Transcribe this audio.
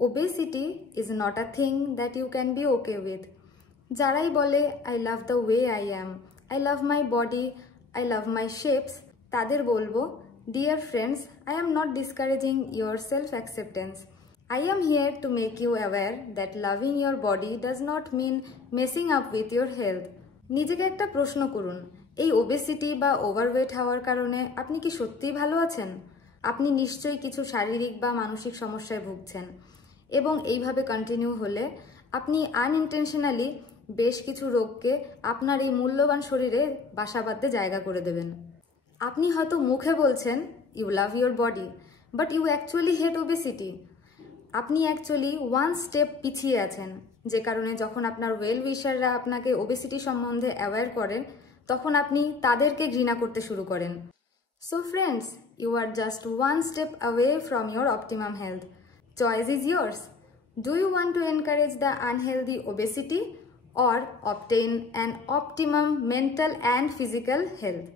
Obesity is not a thing that you can be okay with. যারাই বলে I love the way I am, I love my body, I love my shapes, তাদের বলবো, dear friends, I am not discouraging your self-acceptance. I am here to make you aware that loving your body does not mean messing up with your health. নিজেকে একটা প্রশ্ন করুন, এই obesity বা overweight হওয়ার কারণে আপনি কি সত্যিই ভালো আছেন? আপনি নিশ্চয়ই কিছু শারীরিক বা মানসিক সমস্যায় ভুগছেন এবং এইভাবে কন্টিনিউ হলে আপনি আনইনটেনশনালি বেশ কিছু রোগকে আপনার এই মূল্যবান শরীরে বাসা বাঁধতে জায়গা করে দেবেন। আপনি হয়তো মুখে বলছেন you love your body, but you actually hate obesity. আপনি অ্যাকচুয়ালি ওয়ান স্টেপ পিছিয়ে আছেন, যে কারণে যখন আপনার ওয়েল উইশাররা আপনাকে ওবেসিটি সম্বন্ধে অ্যাওয়্যার করেন তখন আপনি তাদেরকে ঘৃণা করতে শুরু করেন। So friends, you are just one step away from your optimum health. Choice is yours. Do you want to encourage the unhealthy obesity or obtain an optimum mental and physical health?